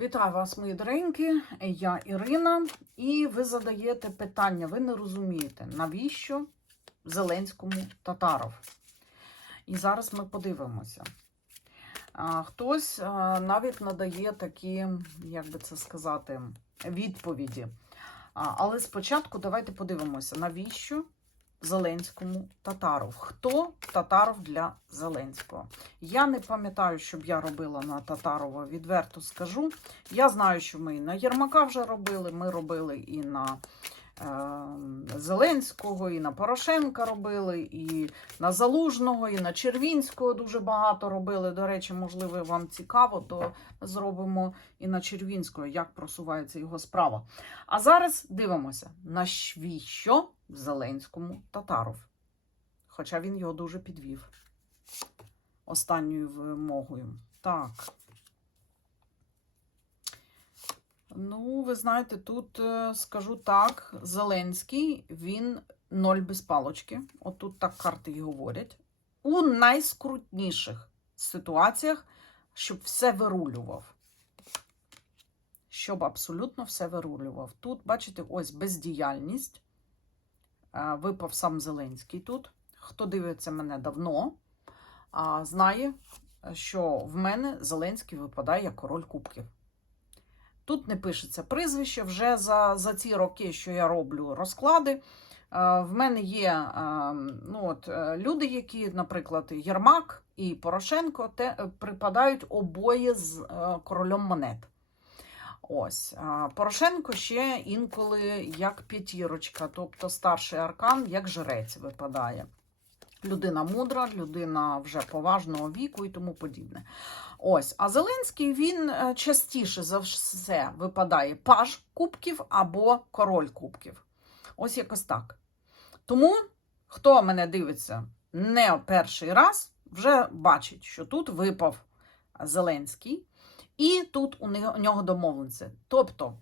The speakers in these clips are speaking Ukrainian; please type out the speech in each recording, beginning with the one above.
Вітаю вас, мої доренькі. Я Ірина, і ви задаєте питання. Ви не розумієте, навіщо Зеленському татаров? І зараз ми подивимося. Хтось навіть надає такі, як би це сказати, відповіді. Але спочатку давайте подивимося, навіщо Зеленському татаров? Хто татаров для Зеленського? Я не пам'ятаю, щоб я робила на Татарова, відверто скажу. Я знаю, що ми і на Єрмака вже робили, ми робили і на Зеленського, і на Порошенка робили, і на Залужного, і на Червінського дуже багато робили. До речі, можливо, вам цікаво, то зробимо і на Червінського, як просувається його справа. А зараз дивимося, навіщо Зеленському татаров? Хоча він його дуже підвів останньою вимогою. Так. Ну, ви знаєте, тут е, скажу так: Зеленський він ноль без палочки. Отут так карти й говорять. У найскрутніших ситуаціях, щоб все вирулював. Щоб абсолютно все вирулював. Тут, бачите, ось бездіяльність. Е, Випав сам Зеленський тут. Хто дивиться мене давно, знає, що в мене Зеленський випадає як король кубків. Тут не пишеться прізвище, вже за, за ці роки, що я роблю розклади. е, В мене є е, ну от, е, люди, які, наприклад, Єрмак і Порошенко, те, припадають обоє з королем монет. Ось Порошенко ще інколи як п'ятірочка, тобто старший аркан, як жрець випадає. Людина мудра, людина вже поважного віку і тому подібне. Ось, а Зеленський він е, частіше за все випадає паж кубків або король кубків. Ось якось так. Тому, хто мене дивиться не перший раз, вже бачить, що тут випав Зеленський, і тут у нього домовленці. Тобто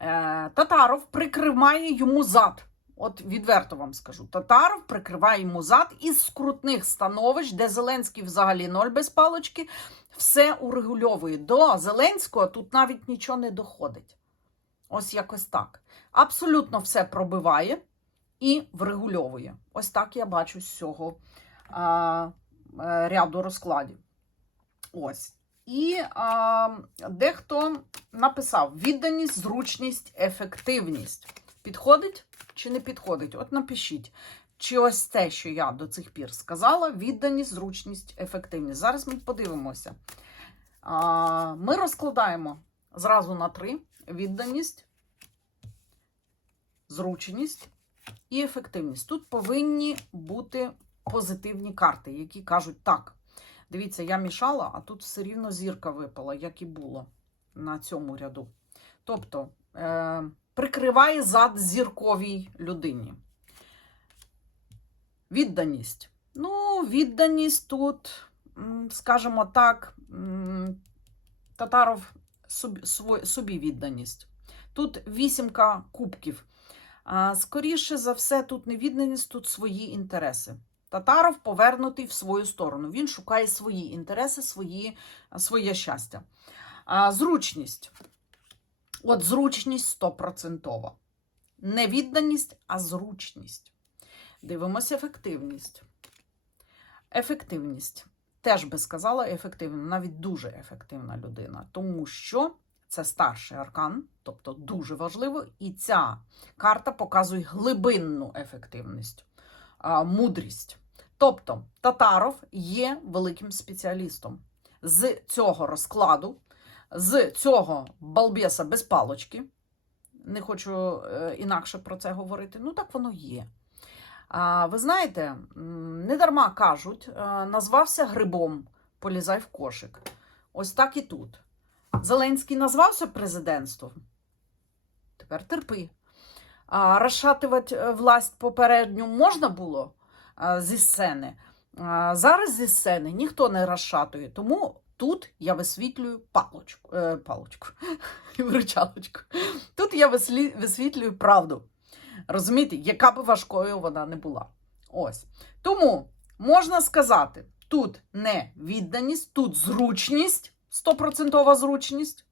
е, Татаров прикриває йому зад. От відверто вам скажу, Татаров прикриває йому зад із скрутних становищ, де Зеленський взагалі ноль без палочки, все урегульовує. До Зеленського тут навіть нічого не доходить. Ось якось так. Абсолютно все пробиває і врегульовує. Ось так я бачу з цього а, е, ряду розкладів. Ось. І а, дехто написав: відданість, зручність, ефективність. Підходить чи не підходить? От напишіть. Чи ось те, що я до цих пір сказала, відданість, зручність, ефективність. Зараз ми подивимося. Ми розкладаємо зразу на три: відданість, зручність і ефективність. Тут повинні бути позитивні карти, які кажуть так. Дивіться, я мішала, а тут все рівно зірка випала, як і було на цьому ряду. Тобто е, прикриває зад зірковій людині. Відданість. Ну, відданість тут, скажімо так, Татаров собі, відданість. Тут вісімка кубків. Скоріше за все, тут не відданість, тут свої інтереси. Татаров повернутий в свою сторону. Він шукає свої інтереси, свої, своє щастя. Зручність. От зручність стопроцентова. Не відданість, а зручність. Дивимося ефективність. Ефективність. Теж би сказала ефективна, навіть дуже ефективна людина, тому що це старший аркан, тобто дуже важливо, і ця карта показує глибинну ефективність, мудрість. Тобто Татаров є великим спеціалістом. З цього розкладу, з цього балбеса без палочки, не хочу е, інакше про це говорити, ну так воно є. А, ви знаєте, м, не дарма кажуть, е, назвався грибом, полізай в кошик. Ось так і тут. Зеленський назвався президентством. Тепер терпи. А, розшатувати е, власть попередню можна було зі сцени. Зараз зі сцени ніхто не розшатує, тому тут я висвітлюю палочку, е, палочку, виручалочку. Тут я вислі- висвітлюю правду. Розумієте, яка б важкою вона не була. Ось. Тому можна сказати, тут не відданість, тут зручність, стопроцентова зручність.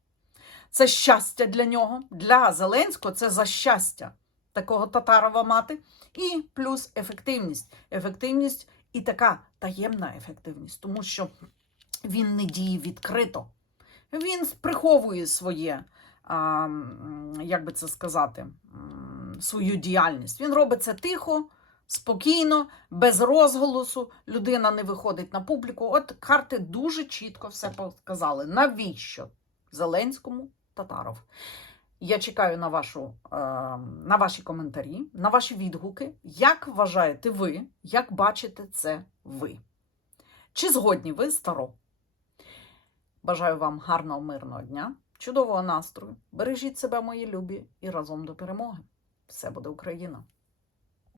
Це щастя для нього. Для Зеленського це за щастя такого татарова мати. І плюс ефективність. Ефективність і така таємна ефективність, тому що він не діє відкрито. Він приховує своє, а, як би це сказати, свою діяльність. Він робить це тихо, спокійно, без розголосу. Людина не виходить на публіку. От карти дуже чітко все показали. Навіщо Зеленському Татаров? Я чекаю на, вашу, е, на ваші коментарі, на ваші відгуки. Як вважаєте ви, як бачите це ви? Чи згодні ви з Таро? Бажаю вам гарного мирного дня, чудового настрою. Бережіть себе, мої любі, і разом до перемоги. Все буде Україна!